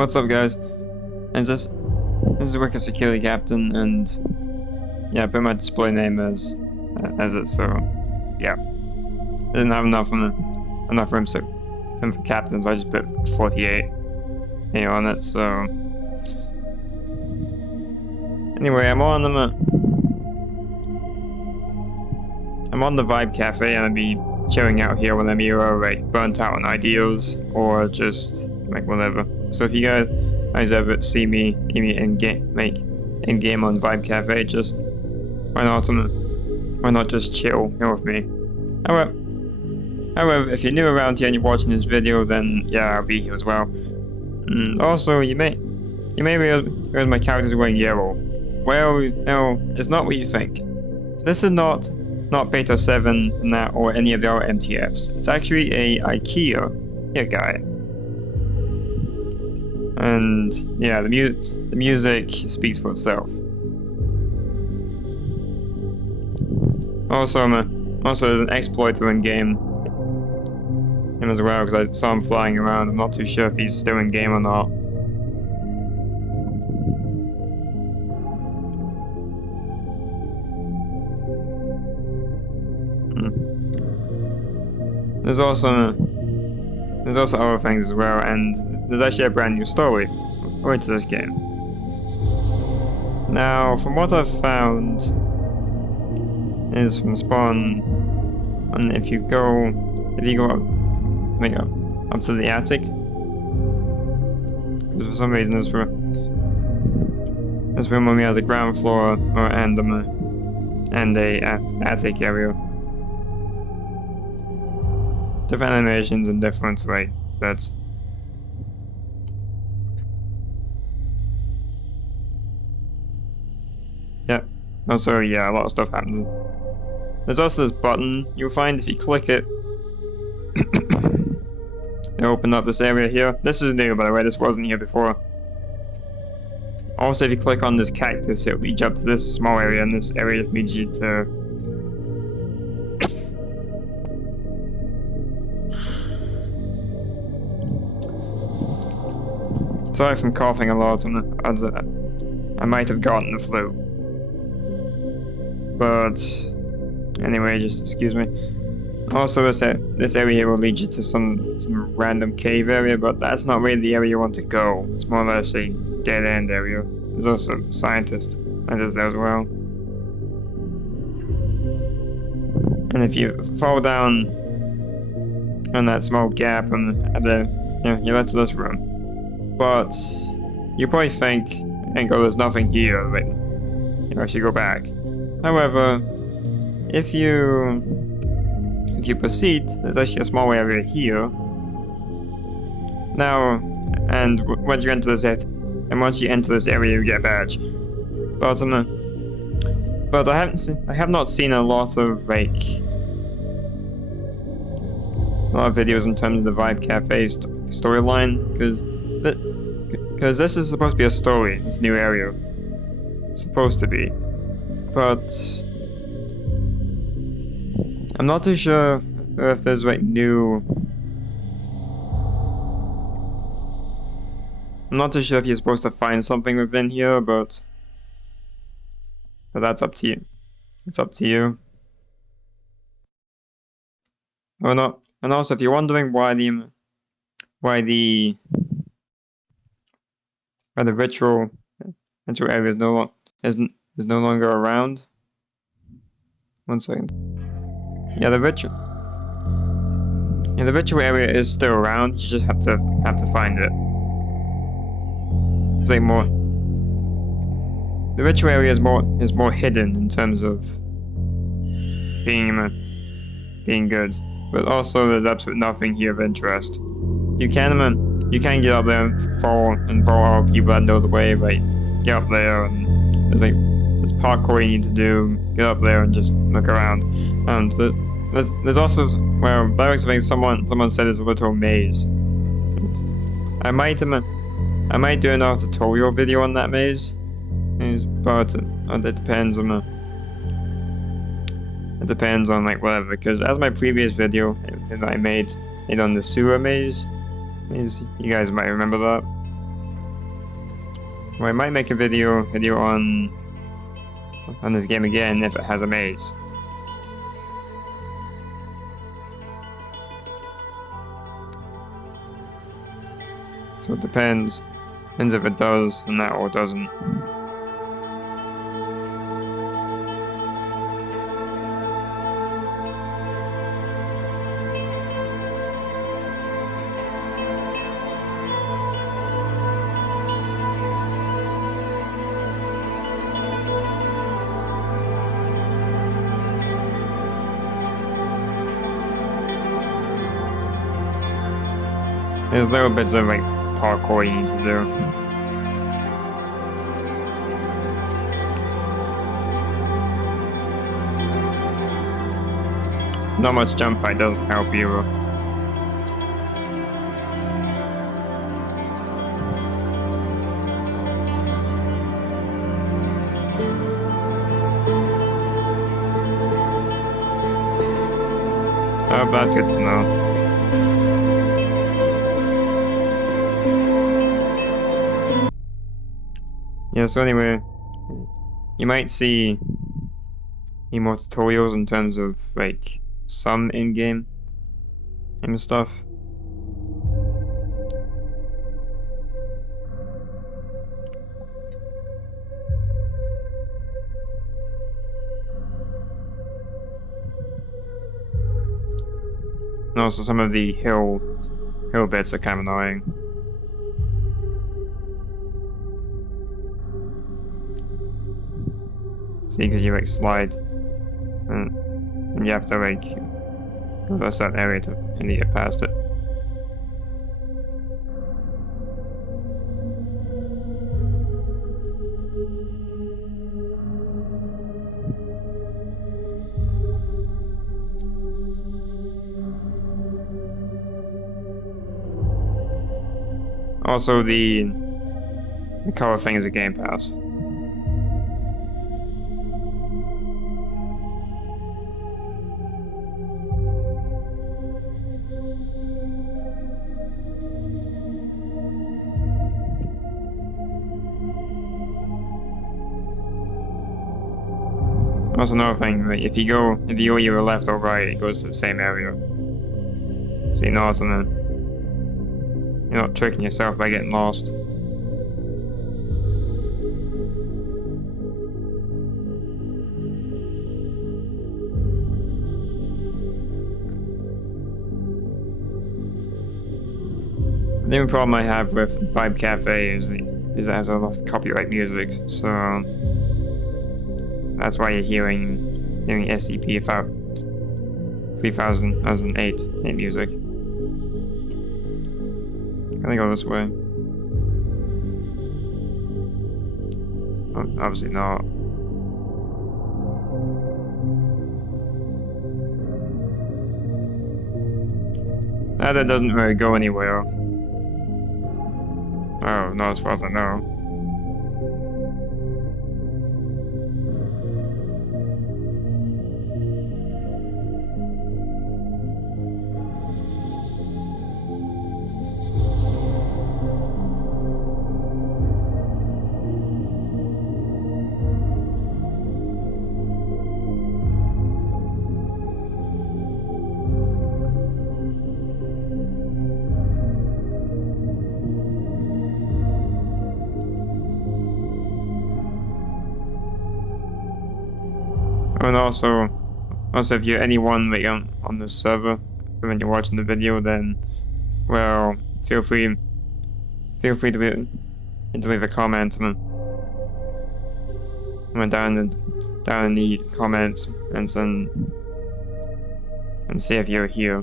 What's up, guys? This is Wicked Security Captain, and yeah, I put my display name as it. So yeah, I didn't have enough room for captains. I just put 48 here on it. So anyway, I'm on the Vibe Cafe, and I'll be chilling out here when I'm either like burnt out on ideas or just like whatever. So if you guys ever see me in game on Vibe Cafe, just why not just chill here with me. However, if you're new around here and you're watching this video, then yeah, I'll be here as well. Also, you may realize my character's wearing yellow. Well, no, it's not what you think. This is not Beta 7 or any of the other MTFs. It's actually a IKEA here guy. And yeah, the music speaks for itself. Also, there's an exploiter in game. Him as well, because I saw him flying around. I'm not too sure if he's still in game or not. There's also other things as well, and there's actually a brand new story going to this game. Now, from what I've found, is from spawn, and if you go up to the attic, because for some reason this room only has a ground floor and a attic area. Different animations and different beds. Yeah. Also, yeah, a lot of stuff happens. There's also this button you'll find if you click it. It'll open up this area here. This is new, by the way. This wasn't here before. Also, if you click on this cactus, it'll lead you up to this small area, and this area just leads you to sorry if I'm coughing a lot, I might have gotten the flu. But anyway, just excuse me. Also, this area here will lead you to some random cave area, but that's not really the area you want to go. It's more or less a dead-end area. There's also scientists there as well. And if you fall down in that small gap you're led to this room. But you probably think, there's nothing here, I should go back. However, if you proceed, there's actually a small area here. Now, and once you enter this area, you get a badge. But I have not seen a lot of videos in terms of the Vibe Cafe storyline, because this is supposed to be a story, this new area. It's supposed to be. But I'm not too sure if there's new. I'm not too sure if you're supposed to find something within here, but that's up to you. It's up to you. Or not. And also, if you're wondering why the ritual area is no longer around. 1 second. Yeah, the ritual area is still around. You just have to find it. It's more. The ritual area is more hidden in terms of being good, but also there's absolutely nothing here of interest. You can get up there and follow all people that know the way. Get up there, and there's parkour you need to do. Get up there and just look around. And there's also, well, by the way, someone said there's a little maze. I might do another tutorial video on that maze, but it depends on whatever. Because as my previous video that I made on the sewer maze, you guys might remember that. Well, I might make a video on this game again if it has a maze. So it depends. Depends if it does and that or it doesn't. There's little bits of like parkour you need to do. Not much jump height doesn't help either. Oh, that's good to know. Yeah, so anyway, you might see more tutorials in terms of like some in-game and stuff. And also some of the hill bits are kind of annoying. See, because you like slide, and you have to like go to a certain area to get past it. Also, the color thing is a game pass. Also, another thing, like if you go either left or right, it goes to the same area. So you're not tricking yourself by getting lost. The only problem I have with Vibe Cafe is it has a lot of copyright music, so that's why you're hearing SCP-3008 music. Can I go this way? Oh, obviously not. That doesn't really go anywhere. Oh, not as far as I know. And also if you're anyone like on the server when you're watching the video, then well, feel free to leave a comment and down in the comments and see if you're here.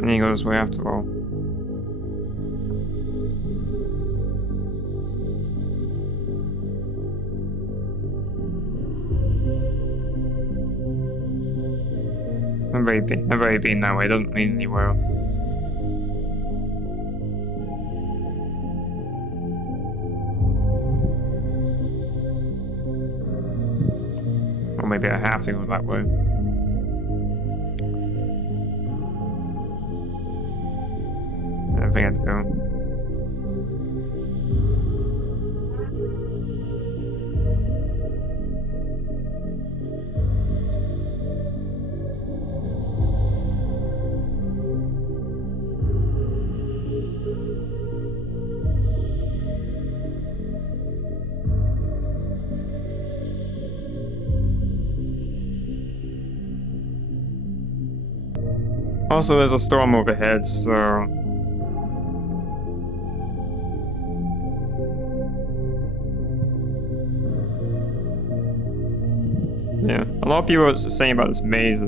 I need to go this way after all. very being that way doesn't lead anywhere. Or maybe I have to go that way. I think I have to go. Also, there's a storm overhead, so... yeah, a lot of people are saying about this maze. A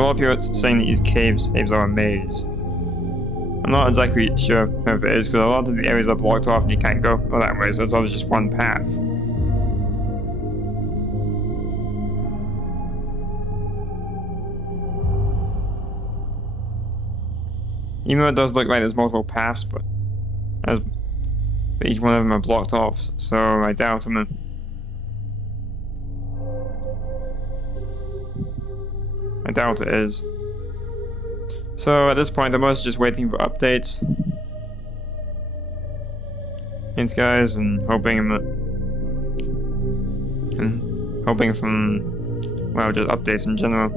lot of people are saying that these caves are a maze. I'm not exactly sure if it is, because a lot of the areas are blocked off and you can't go that way, so it's always just one path. Even though it does look like there's multiple paths, but each one of them are blocked off, so I doubt them. I doubt it is. So at this point, I'm mostly just waiting for updates. Thanks, guys, and hoping from, well, just updates in general.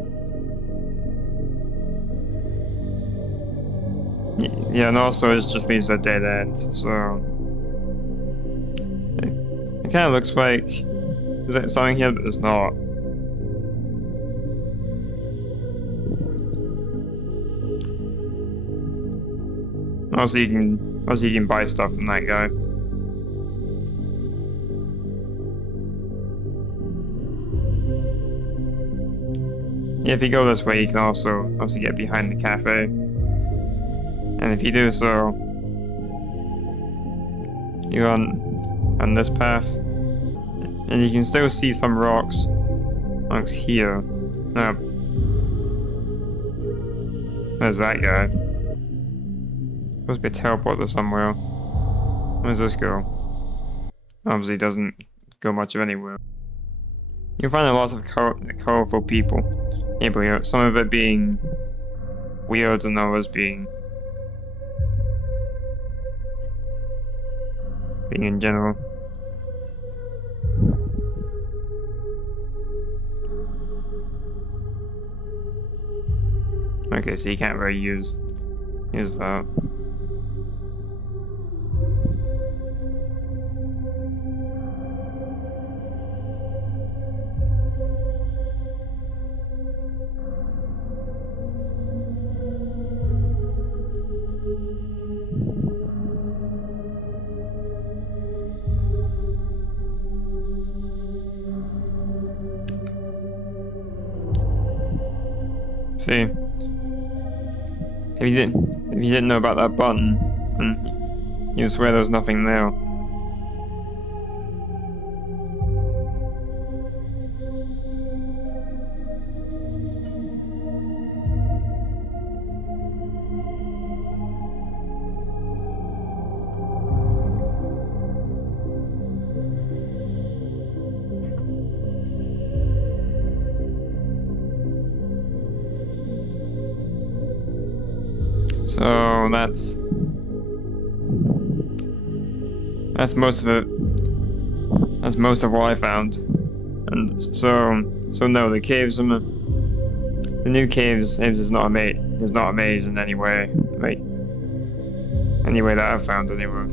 Yeah, and also it just leads to a dead end, so it kind of looks like there's something here, but there's not. Also, you can buy stuff from that guy. Yeah, if you go this way, you can also get behind the cafe. And if you do so, you're on this path, and you can still see some rocks here. There's that guy. Supposed to be a teleporter somewhere. Where does this go? Obviously, doesn't go much of anywhere. You can find a lot of colorful people. Yeah, but some of it being weird and others being in general. Okay, so you can't really use that. See, if you didn't know about that button, and you swear there was nothing there. So that's most of it. That's most of what I found. And so no, the caves, the new caves is not a maze in any way. Like any way that I've found anywhere.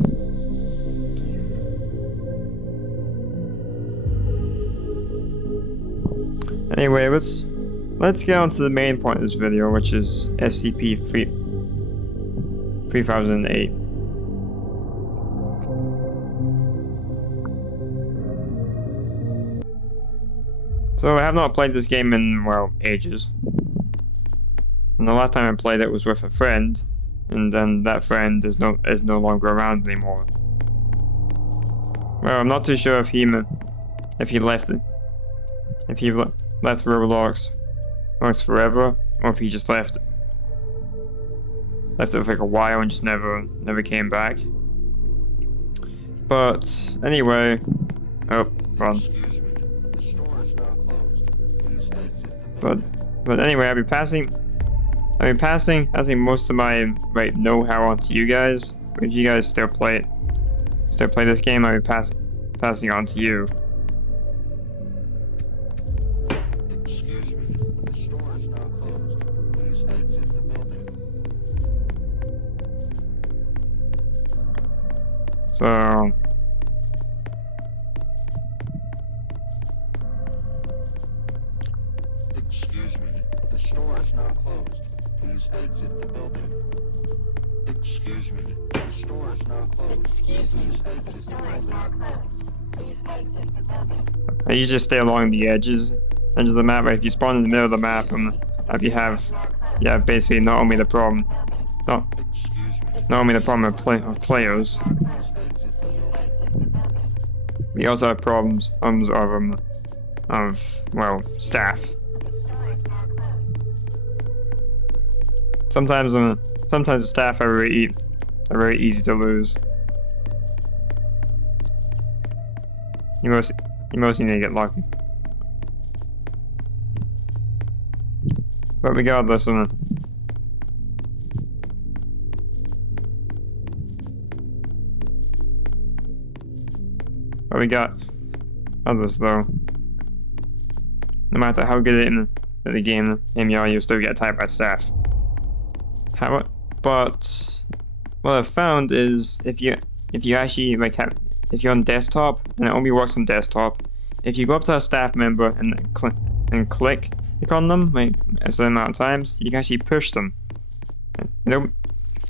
Anyway, let's get on to the main point of this video, which is SCP-3008. So I have not played this game in, well, ages. And the last time I played it was with a friend, and then that friend is no longer around anymore. Well, I'm not too sure if he left Roblox forever, or if he just left it for like a while and just never came back. But anyway, oh, run. But anyway, I've been passing most of my know-how on to you guys. If you guys still play this game, I'll be passing on to you. Excuse me, the store is now closed. Please exit the building. So Excuse me, the store is now closed. Please exit the building. Excuse me, the store is now closed. Excuse me, the store is now closed. Please exit the building. you just stay along the edges of the map. If you spawn in the middle of the map, you have basically not only the problem of players, we also have problems of well, staff. Sometimes the staff are very easy to lose. You mostly need to get lucky. But regardless, what we got others though. No matter how good in the game you are, you'll still get attacked by staff. But what I've found is if you actually if you're on desktop, and it only works on desktop, if you go up to a staff member and click on them a certain amount of times, you can actually push them. And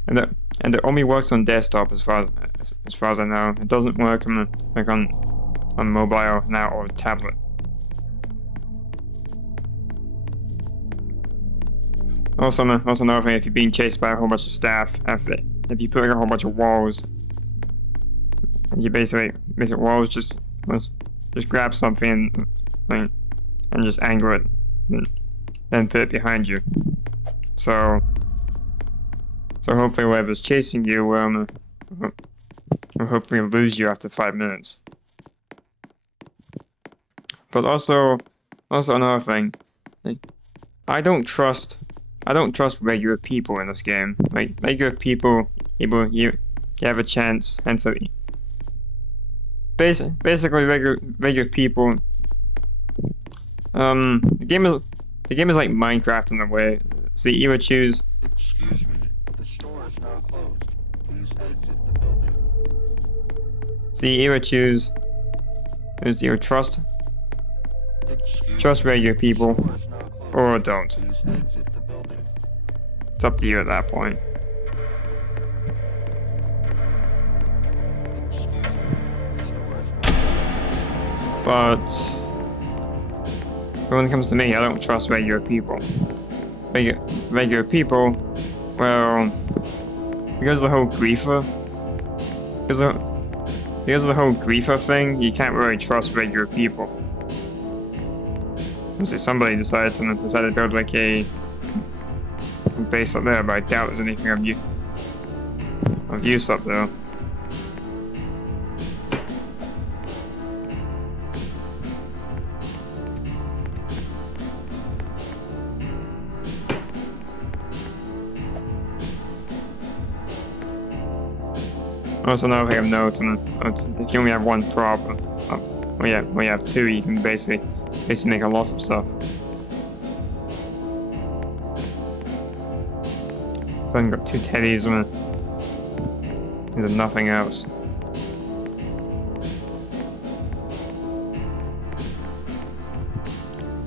it only works on desktop as far as I know. It doesn't work on mobile now or tablet. Also another thing, if you're being chased by a whole bunch of staff, if you put a whole bunch of walls, you basically walls, just grab something and just angle it, and then put it behind you. So hopefully whoever's chasing you will hopefully lose you after 5 minutes. But also another thing, I don't trust regular people in this game. Regular people, you have a chance, and so basically regular people. The game is like Minecraft in a way. So you either choose. Excuse me, the store is now closed. Please exit the building. So you either choose. Is either trust regular people, or don't. Please exit the building. It's up to you at that point. But when it comes to me, I don't trust regular people. Regular people, well, because of the whole griefer, because of the whole griefer thing, you can't really trust regular people. Let's say somebody decided to build like a base up there, but I doubt there's anything of use up there. Also, another thing I've noticed, if you only have one problem, when you have two, you can basically make a lot of stuff. So I've got two teddies and nothing else.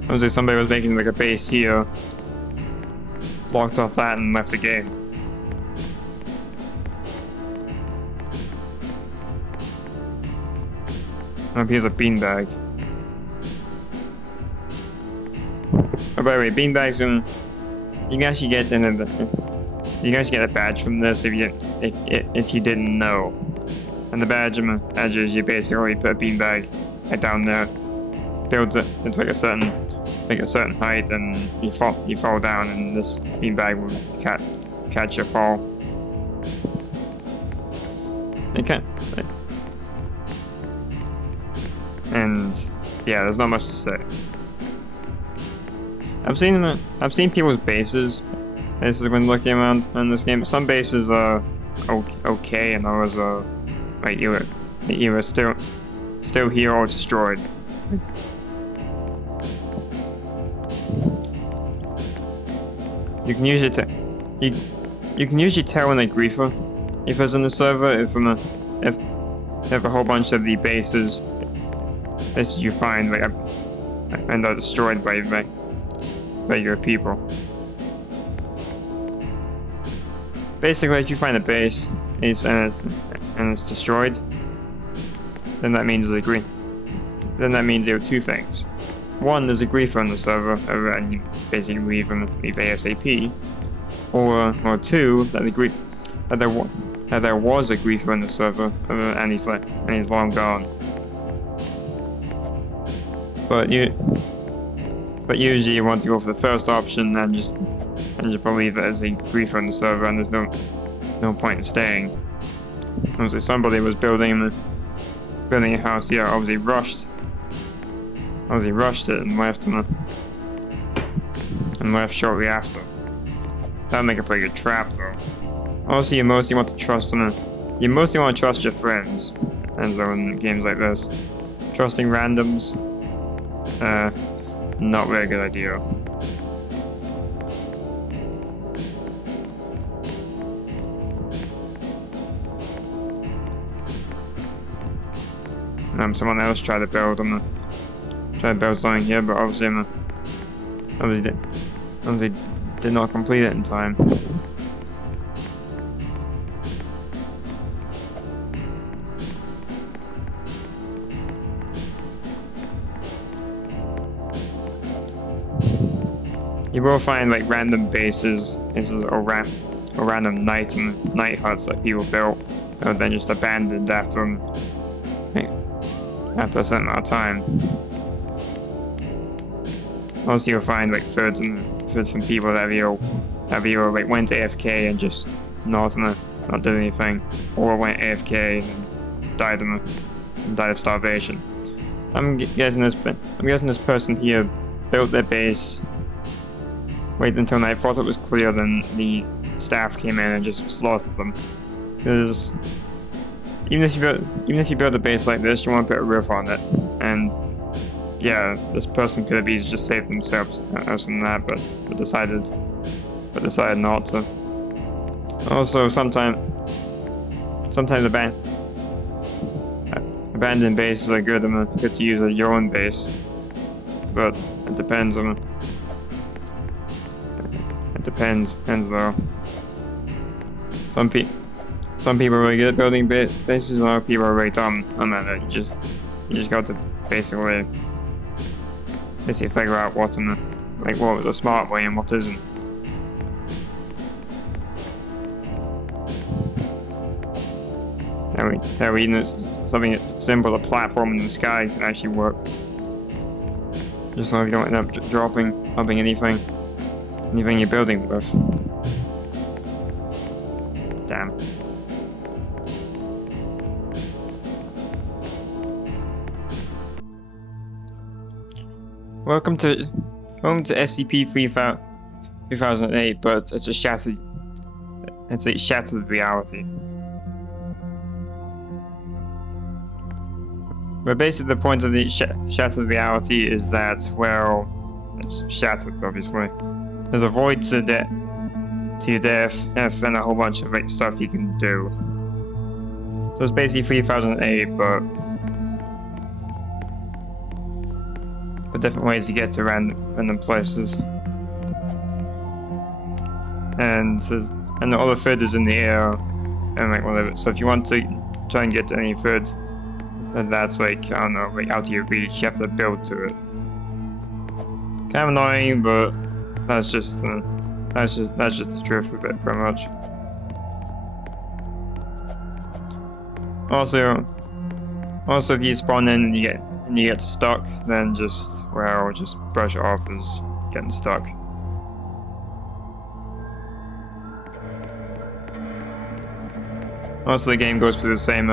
I was like somebody was making like a base here, blocked off that and left the game. Oh, here's a beanbag. Oh, by the way, beanbags, you can actually get in You guys get a badge from this if you didn't know. And the badge is you basically put a beanbag right down there, build it into like a certain height, and you fall down, and this beanbag will catch your fall. Okay. And yeah, there's not much to say. I've seen people's bases. This is when looking around in this game. Some bases are okay, and others are like either still here or destroyed. You can usually tell when a griefer is in the server if a whole bunch of the bases you find like and are destroyed by your people. Basically, if you find a base and it's destroyed, then that means there are two things. One, there's a griefer on the server, and you basically leave ASAP. Or two, that there was a griefer on the server, and he's long gone. But usually you want to go for the first option and just believe that there's a griefer on the server, and there's no point in staying. Obviously, somebody was building a house here. Obviously rushed it and left shortly after. That'd make a pretty good trap, though. Also, you mostly want to trust them. You mostly want to trust your friends, and so in games like this, trusting randoms, not really a good idea. Someone else tried to build something here, but obviously did not complete it in time. You will find like random bases, or random night huts that people built, and then just abandoned after a certain amount of time. Also, you'll find like thirds from people that either like went AFK and just not did anything, or went AFK and died of starvation. I'm guessing this person here built their base, waited until night, thought it was clear, then the staff came in and just slaughtered them. Because even if you build a base like this, you want to put a roof on it, and yeah, this person could have easily just saved themselves from that, but decided not to. Also, sometimes abandoned bases are good to use as your own base, but it depends on. It depends though. Some people are really good at building bases, and other people are really dumb. You just got to basically figure out what was a smart way and what isn't. Even something simple, a platform in the sky, can actually work. Just so you don't end up dropping anything you're building with. Damn. Welcome to SCP-3008, but it's a shattered reality. But basically, the point of the shattered reality is that, well, it's shattered, obviously. There's a void to your death, and a whole bunch of stuff you can do. So it's basically 3008, but different ways to get to random places. And all the food is in the air, and like whatever. So if you want to try and get to any food, then that's like, I don't know, like out of your reach. You have to build to it. Kind of annoying, but that's just That's just the truth of it, pretty much. Also, if you spawn in and you get stuck, then just brush it off as getting stuck. Also, the game goes through the same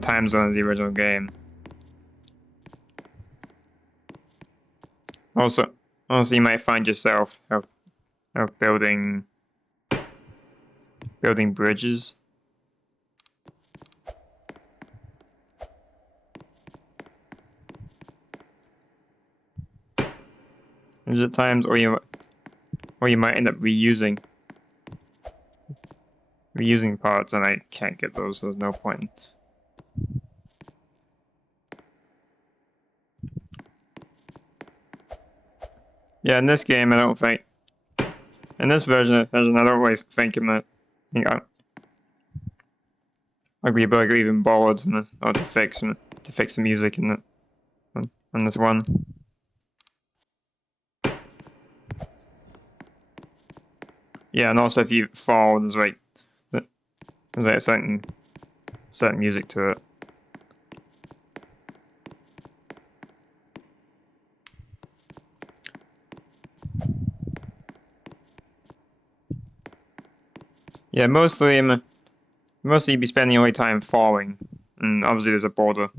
time zone as the original game. Also, you might find yourself building bridges. There's at times, or you might end up reusing parts, and I can't get those, so there's no point. Yeah, in this game, I don't think. In this version, I don't really think Ugly Burger even bothered to fix the music in this one. Yeah, and also if you fall, there's like certain music to it. Yeah, mostly you'd be spending all your time falling, and obviously there's a border.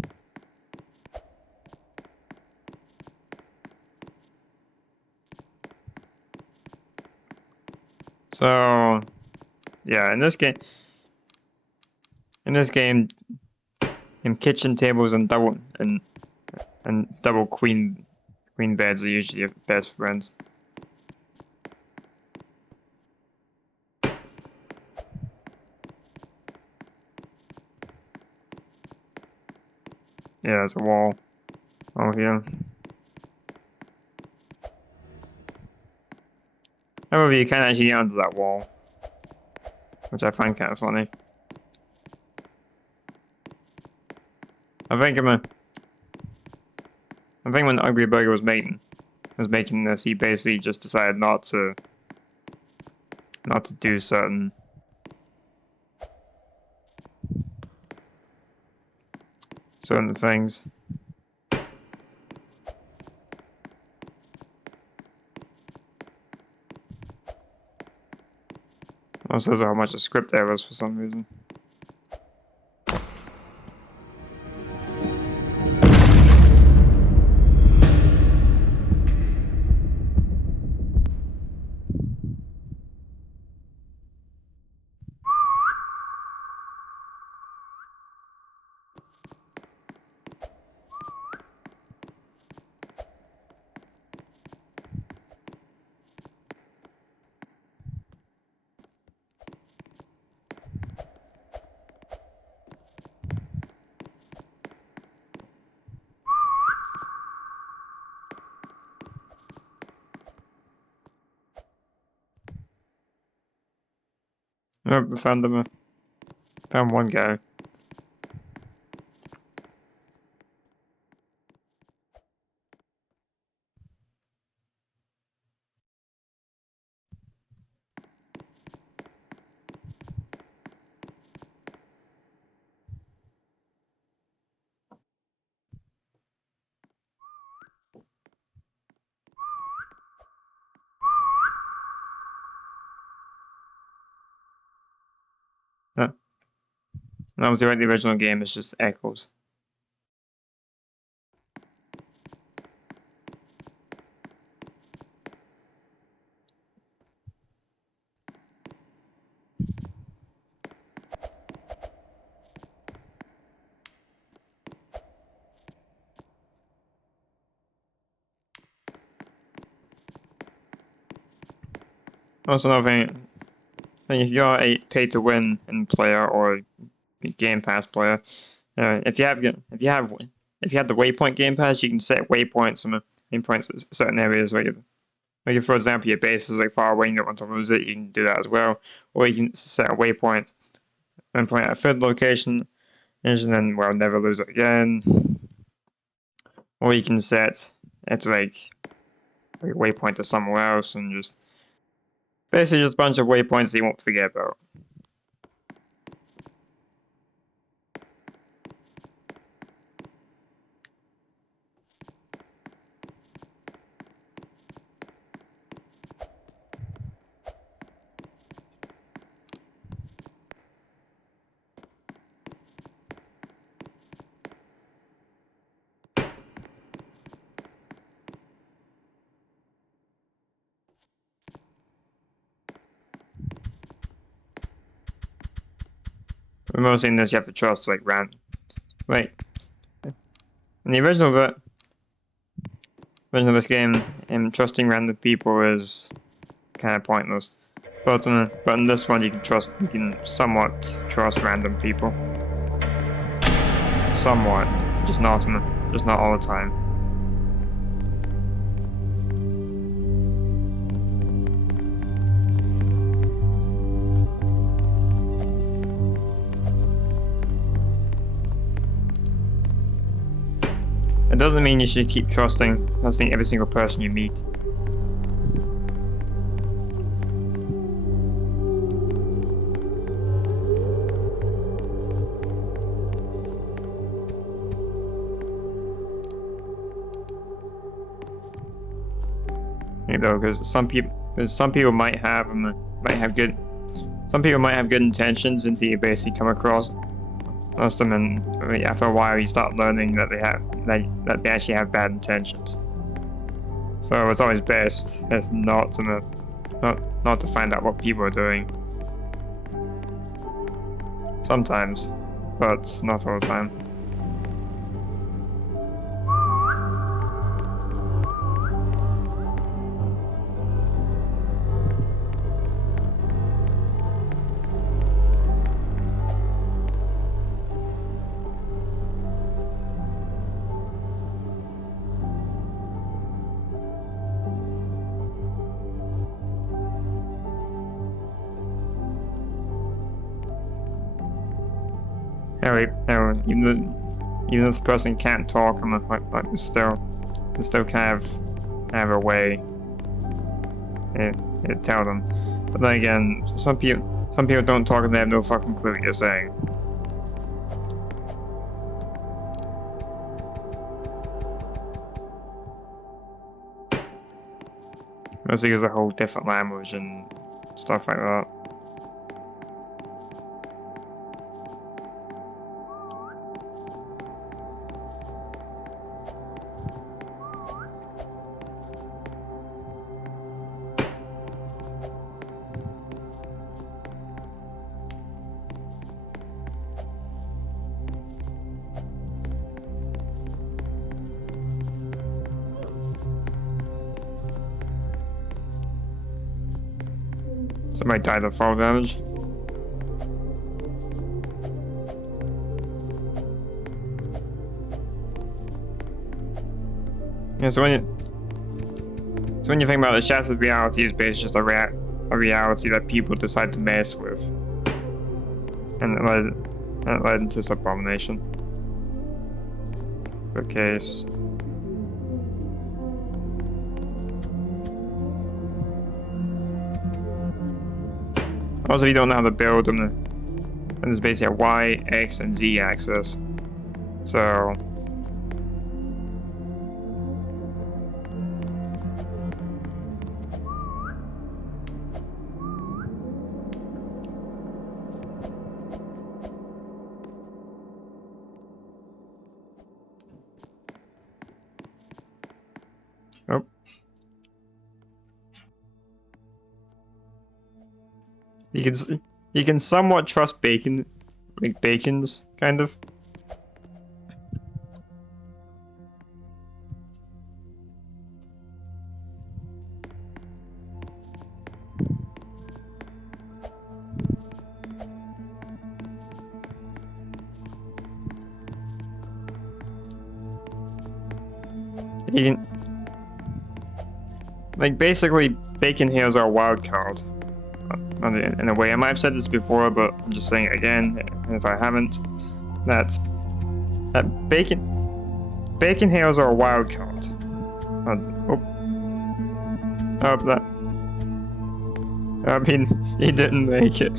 So, yeah, in this game, kitchen tables and double queen beds are usually your best friends. Yeah, there's a wall over here. However, you can't actually get under that wall, which I find kind of funny. I think when Ugly Burger was making this, he basically just decided not to do certain things. Also, there's a whole bunch of script errors for some reason. Nope, I found them. Found one guy. That was the original game. It's just echoes. Also, another thing, if you're a pay-to-win player or a Game Pass player, if you have the Waypoint Game Pass, you can set waypoints in points at certain areas where if, for example, your base is like far away and you don't want to lose it, you can do that as well. Or you can set a waypoint and point at a third location, and then never lose it again. Or you can set it to like a waypoint to somewhere else and just basically just a bunch of waypoints that you won't forget about. But mostly in this you have to trust like Wait. In the original version of this game, trusting random people is kind of pointless. But in this one you can somewhat trust random people. Somewhat. Just not all the time. It doesn't mean you should keep trusting every single person you meet. You know, because some people might have good intentions until you basically come across them, and after a while you start learning that they actually have bad intentions. So it's always best not to find out what people are doing. Sometimes, but not all the time. Anyway, even if the person can't talk, they still kind of have a way to tell them. But then again, some people don't talk and they have no fucking clue what you're saying. Mostly use a whole different language and stuff like that. Somebody died of fall damage. Yeah, so when you think about it, shattered reality is basically just a reality that people decide to mess with, and it led into this abomination. Good case. Also, you don't know how to build them, and there's basically a Y, X, and Z axis. So oh. You can somewhat trust Bacon's kind of. You can, basically, Bacon heals are a wild card. In a way, I might have said this before, but I'm just saying it again, and if I haven't, that Bacon Bacon Hales are a wild card. Oh, that. I mean, he didn't make it.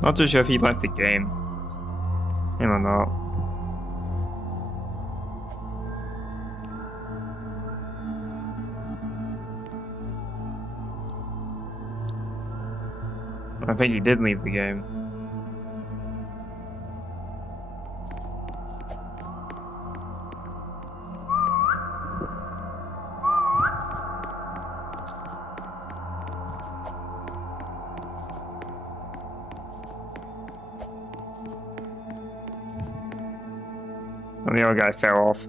Not too sure if he left the game. Him or not. I think he did leave the game. And the other guy fell off.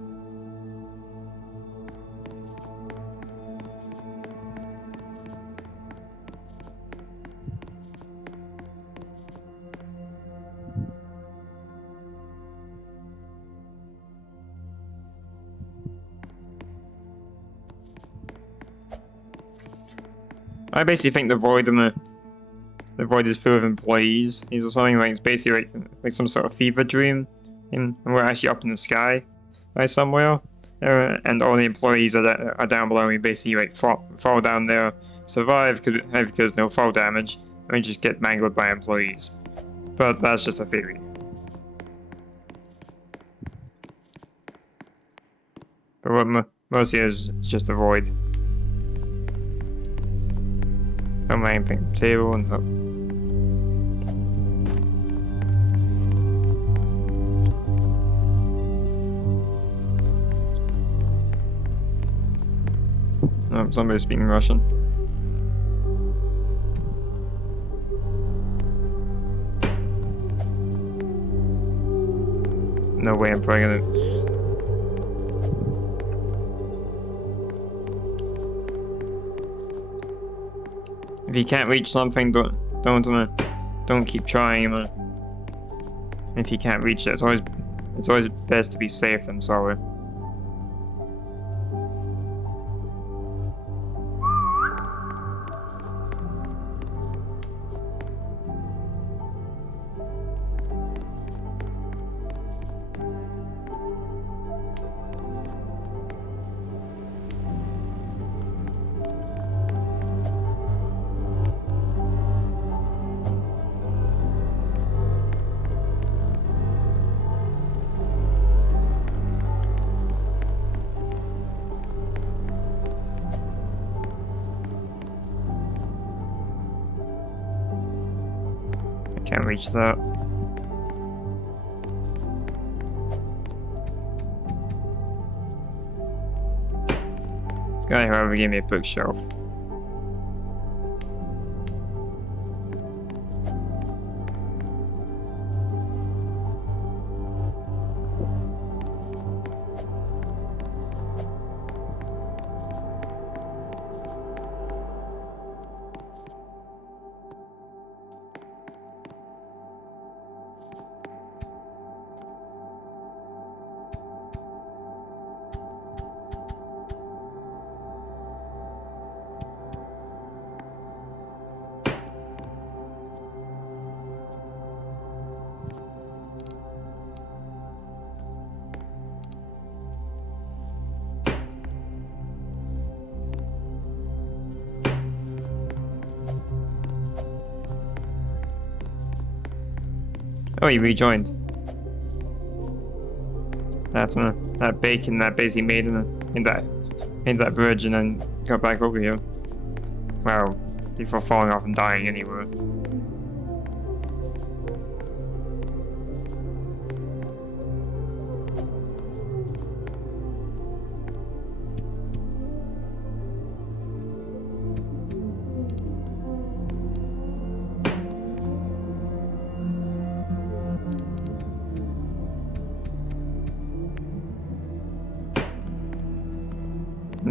I basically think the void is full of employees. These are something like it's basically like some sort of fever dream. And we're actually up in the sky, right, somewhere, and all the employees are down below. We basically like fall down there, survive because no fall damage, and we just get mangled by employees. But that's just a theory. But what mostly is just a void. I'm laying table and stuff. Oh, somebody's speaking Russian. No way I'm pregnant. If you can't reach something, don't keep trying, man. If you can't reach it, it's always best to be safe than sorry. Can't reach that. This guy, however, gave me a bookshelf. Oh, he rejoined. That's that bacon that basically made in that bridge and then got back over here. Well, before falling off and dying anyway.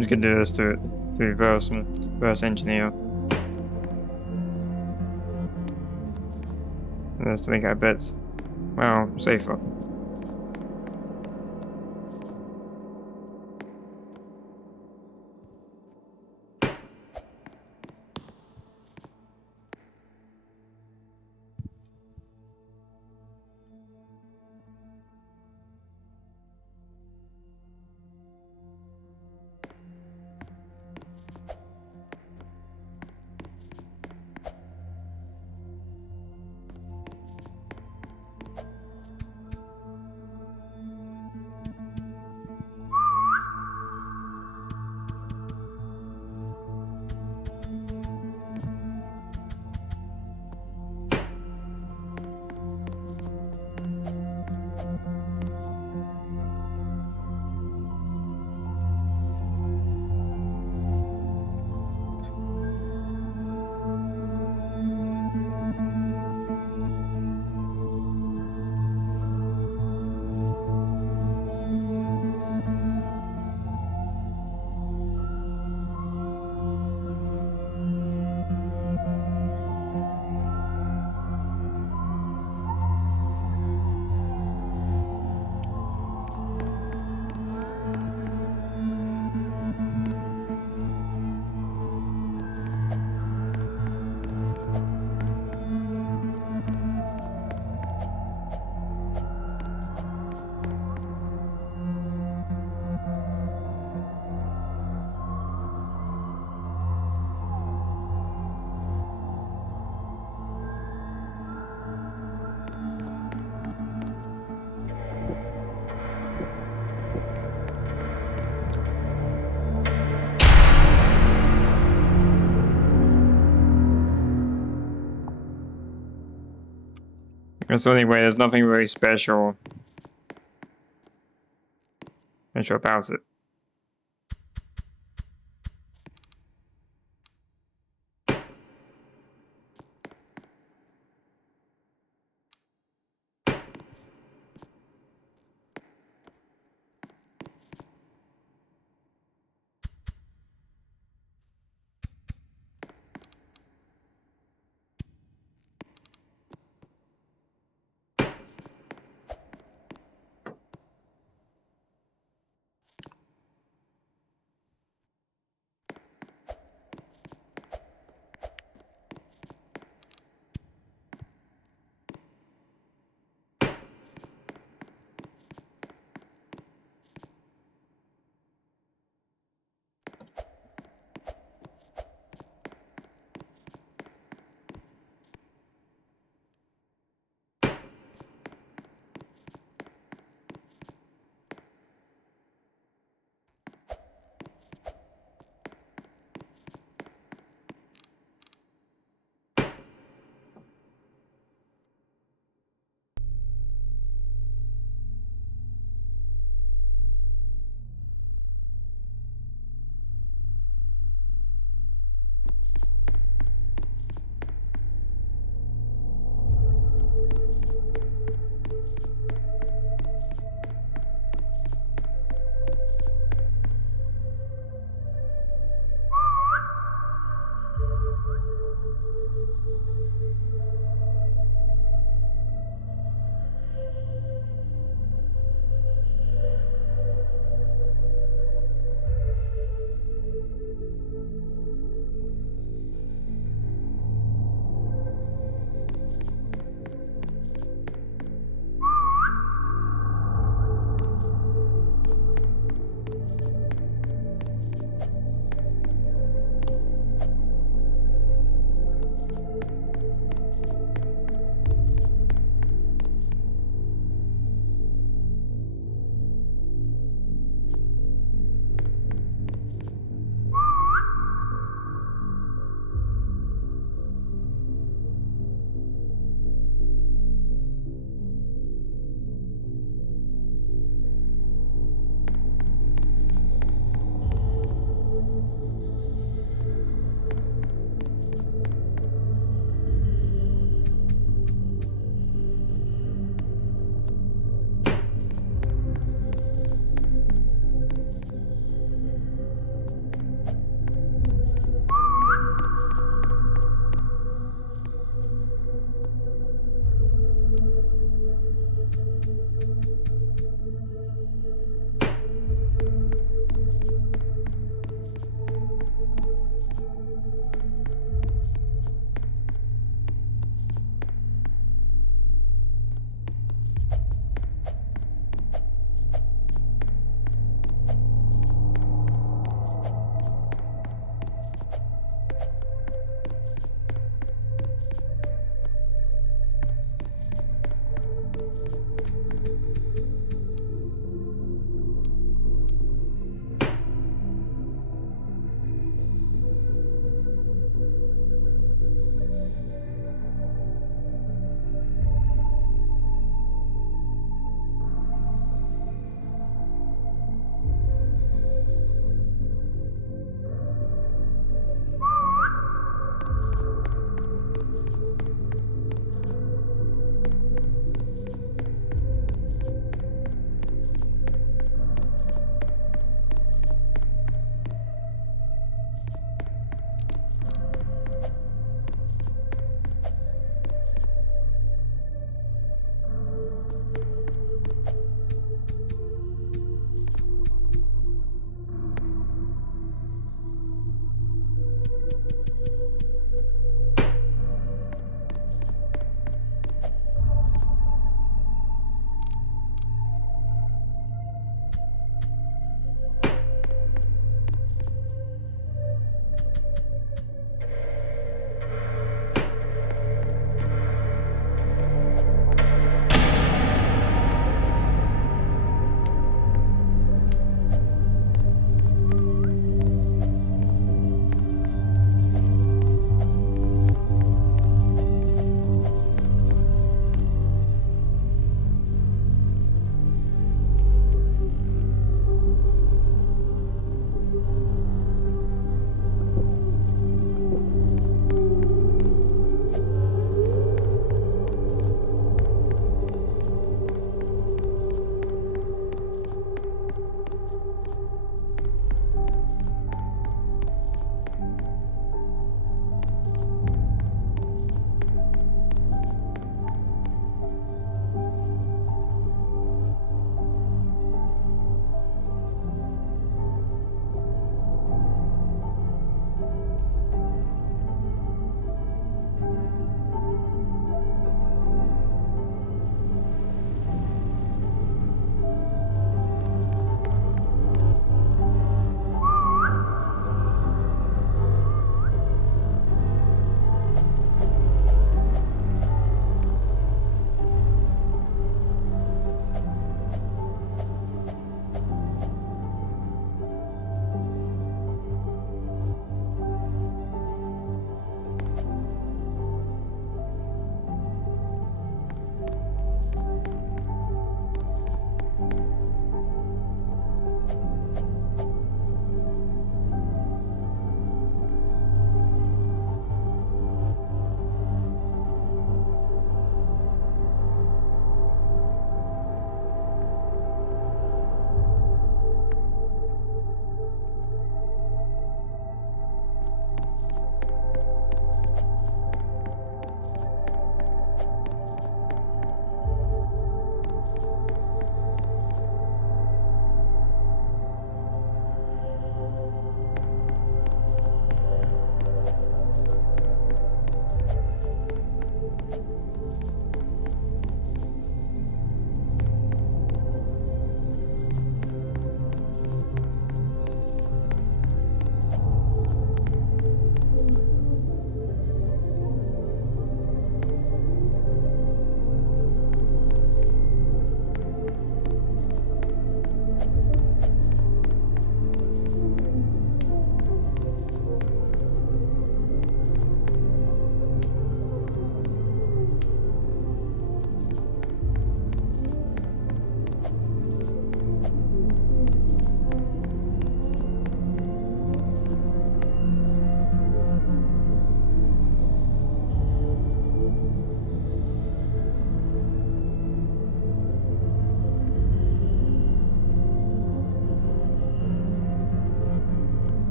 I'm just gonna do this to reverse engineer. This to make our bets, well, safer. So anyway, there's nothing really special about it.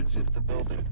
exit the building.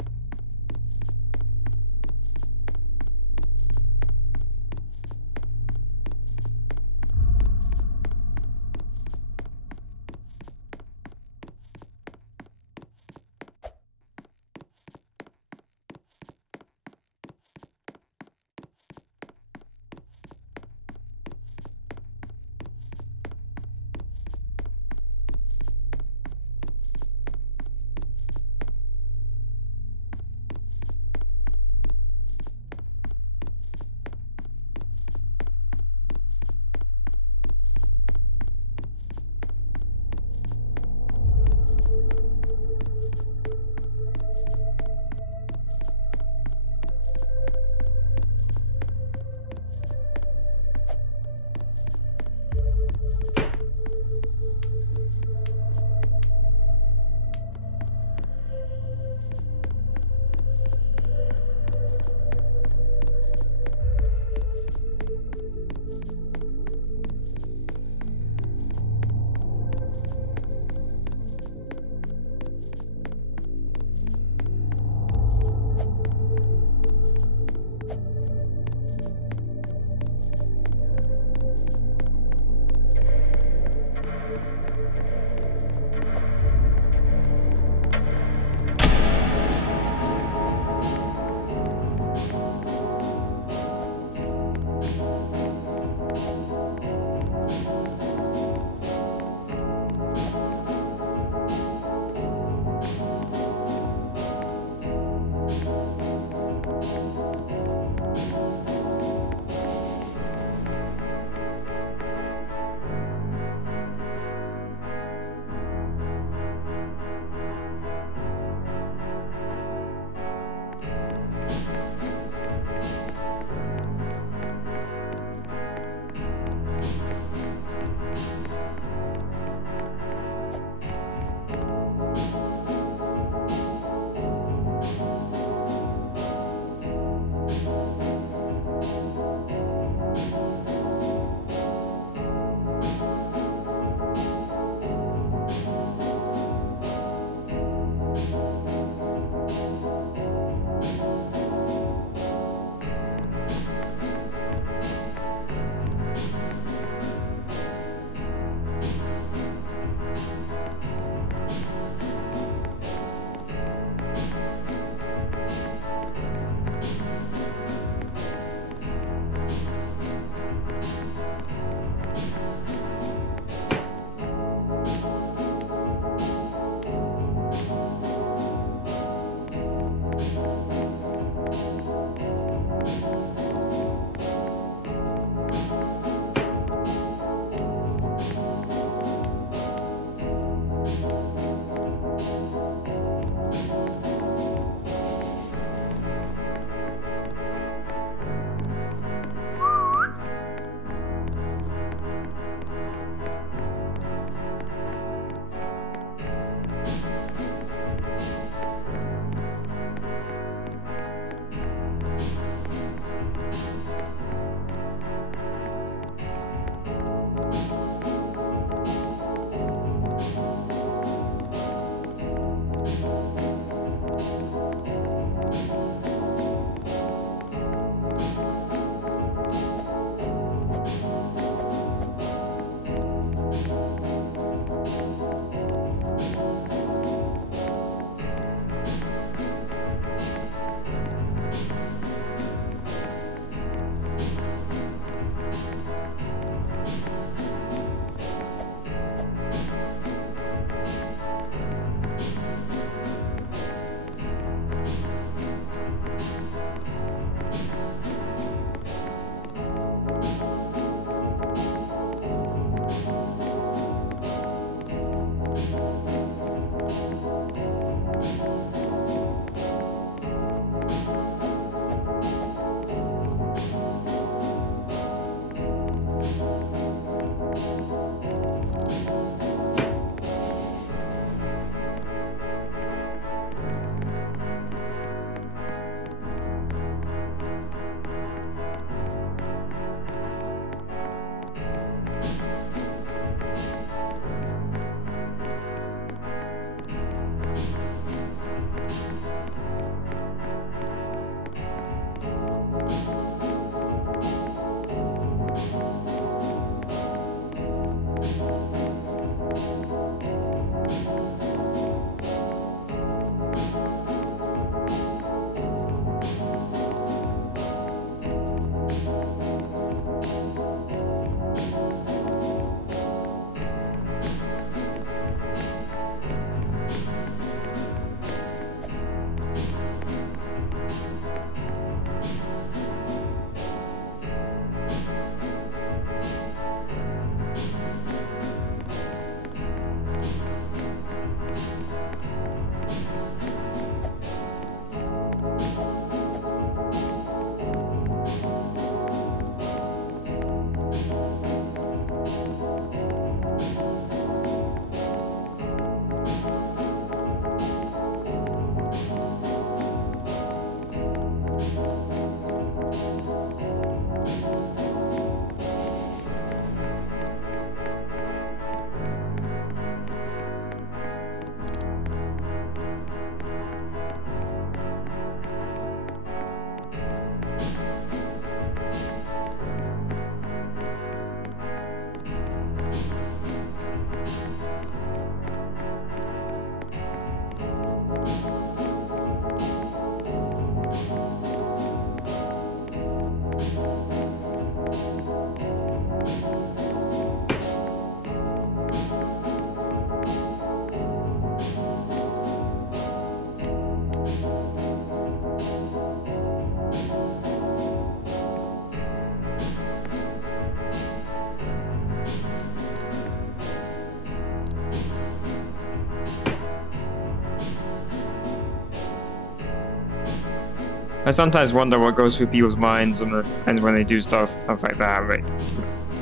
I sometimes wonder what goes through people's minds and when they do stuff like that, right?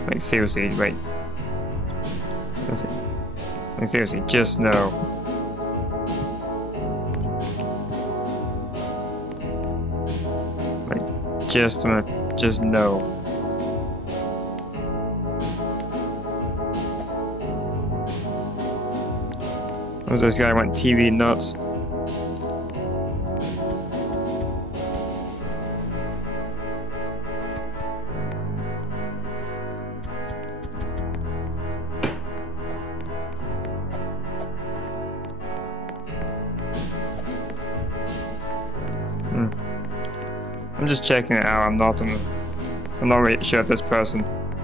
Like seriously, right? Like seriously, just know. Like, just know. Oh, this guy went TV nuts. I'm just checking it out. I'm not really sure if this person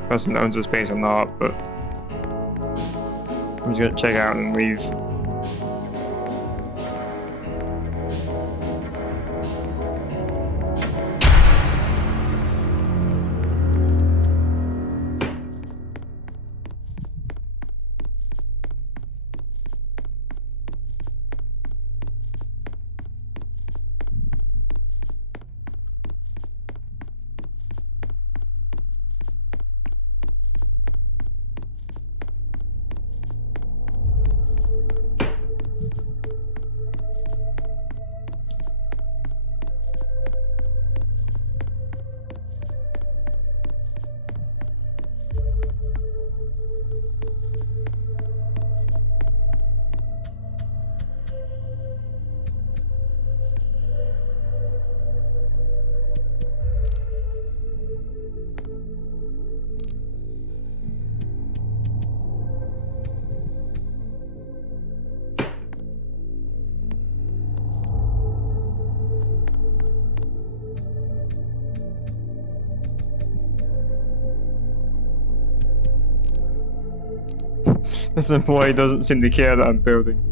owns the space or not, but I'm just gonna check out and leave. This employee doesn't seem to care that I'm building.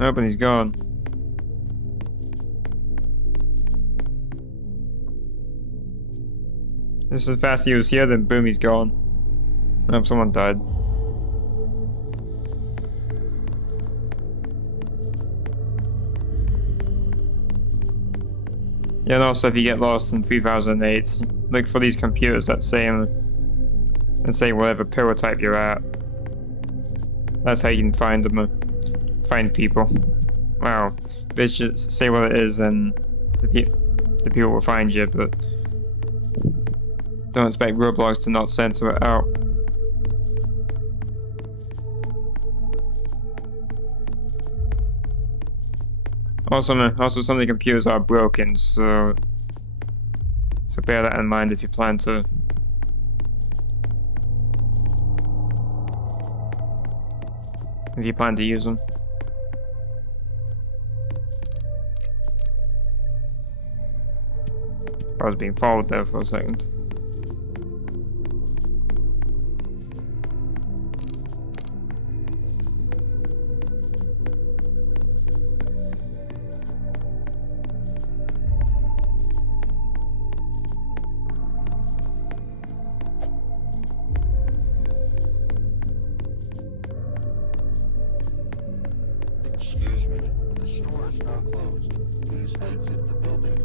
Oh, and he's gone. Just as fast as he was here, then boom, he's gone. Oh, someone died. Yeah, and also if you get lost in 3008, look for these computers that say whatever prototype you're at. That's how you can find them, find people. Wow, if it's just say what it is, then the people will find you, but don't expect Roblox to not censor it out. Also some of the computers are broken, so bear that in mind if you plan to use them. I was being followed there for a second. Excuse me, the store is now closed. Please exit the building.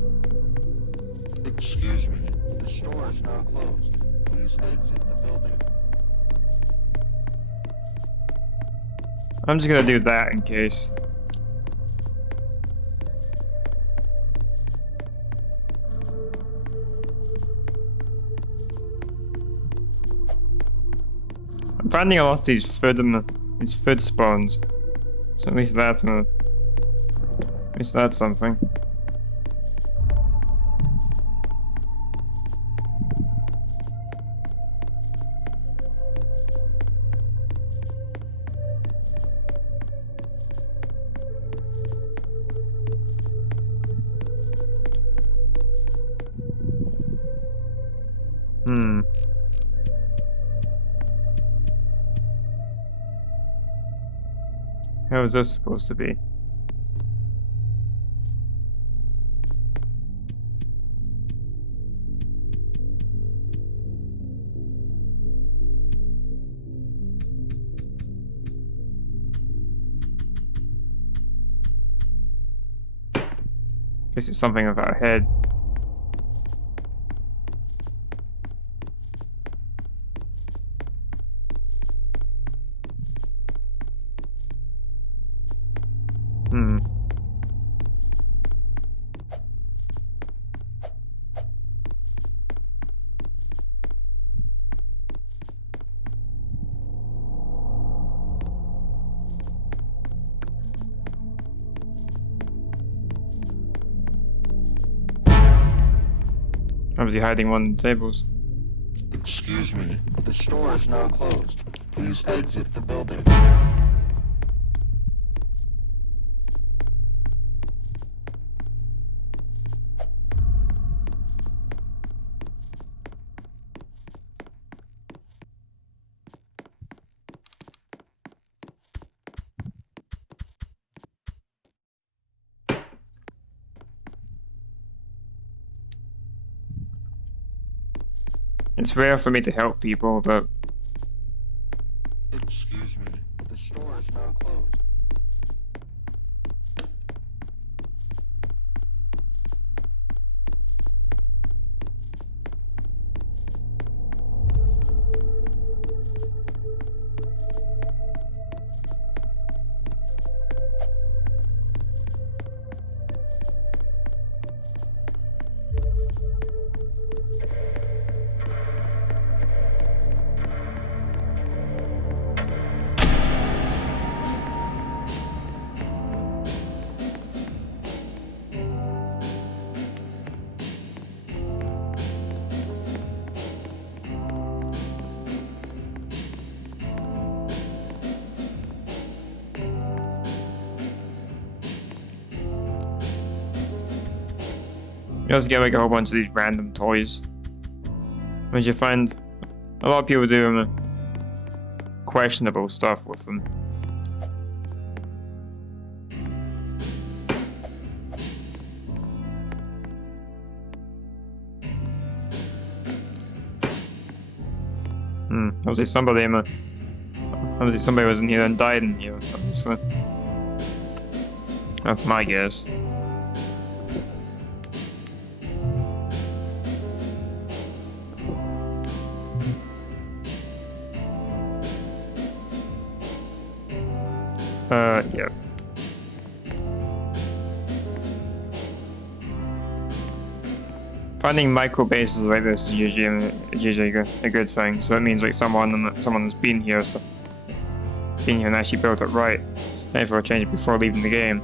Excuse me, the store is now closed. Please exit the building. I'm just gonna do that in case. I'm finding a lot of these food spawns. So at least that's something. How is this supposed to be? Guess it's something with our head. Hmm. Obviously hiding one of the tables. Excuse me, the store is now closed. Please exit the building. It's rare for me to help people, but Excuse me, the store is now closed. you also get like a whole bunch of these random toys. Which you find a lot of people do questionable stuff with them. Obviously somebody was in here and died in here, obviously. That's my guess. Yeah. Finding micro bases like this is usually a good thing. So that means like someone's been here and actually built it right. Maybe for a change before leaving the game.